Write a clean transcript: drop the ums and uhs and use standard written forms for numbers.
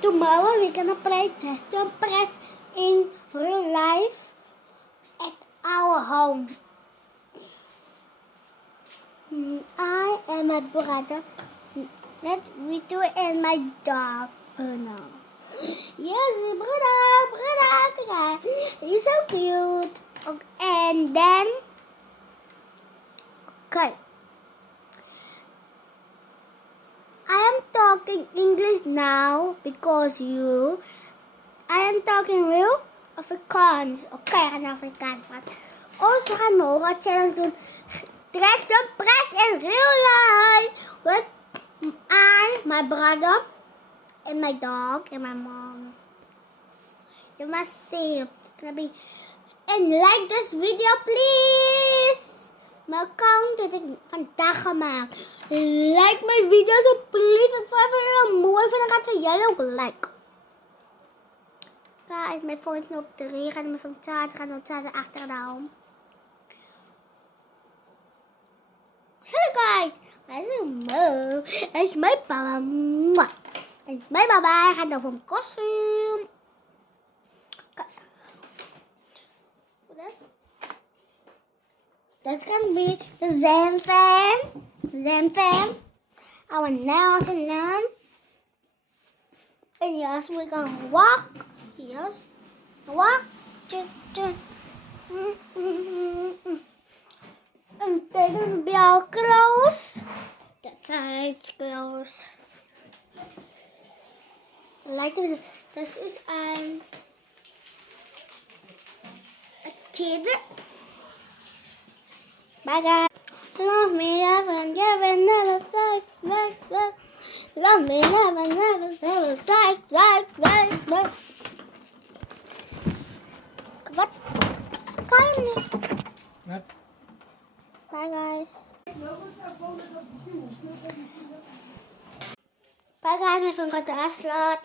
Tomorrow we're gonna play test and press in real life at our home. I and my brother, let we do it and my dog Bruno. Yes, brother, he's so cute. Okay, and then, okay, I am talking English now because I am talking real Afrikaans. Oké, ik ga naar Afrikaans praten. Also gaan we horen challenge doen. Dress and press in real life with I, my brother, and my dog, and my mom. You must see. And like this video, please. Mijn account heb ik vandaag gemaakt. Like mijn video's, please. Ik vind het mooi. Dan gaat jij ook like. Guys, mijn phone is nu op 3. Ga hem van charge. Ga nog charge achter de hand. Hey guys, dat is mijn papa. En mijn mama gaat nog een kostuum. That's gonna be the Zen fan. Our nails and then. And yes, we're gonna walk. Yes. Walk. And they're gonna be our clothes. That's our clothes. Like this is a kid. Bye guys. Love me, never say, love me, never say, What? What? Bye guys. Bye guys, mijn vriend gaat eraf slaat.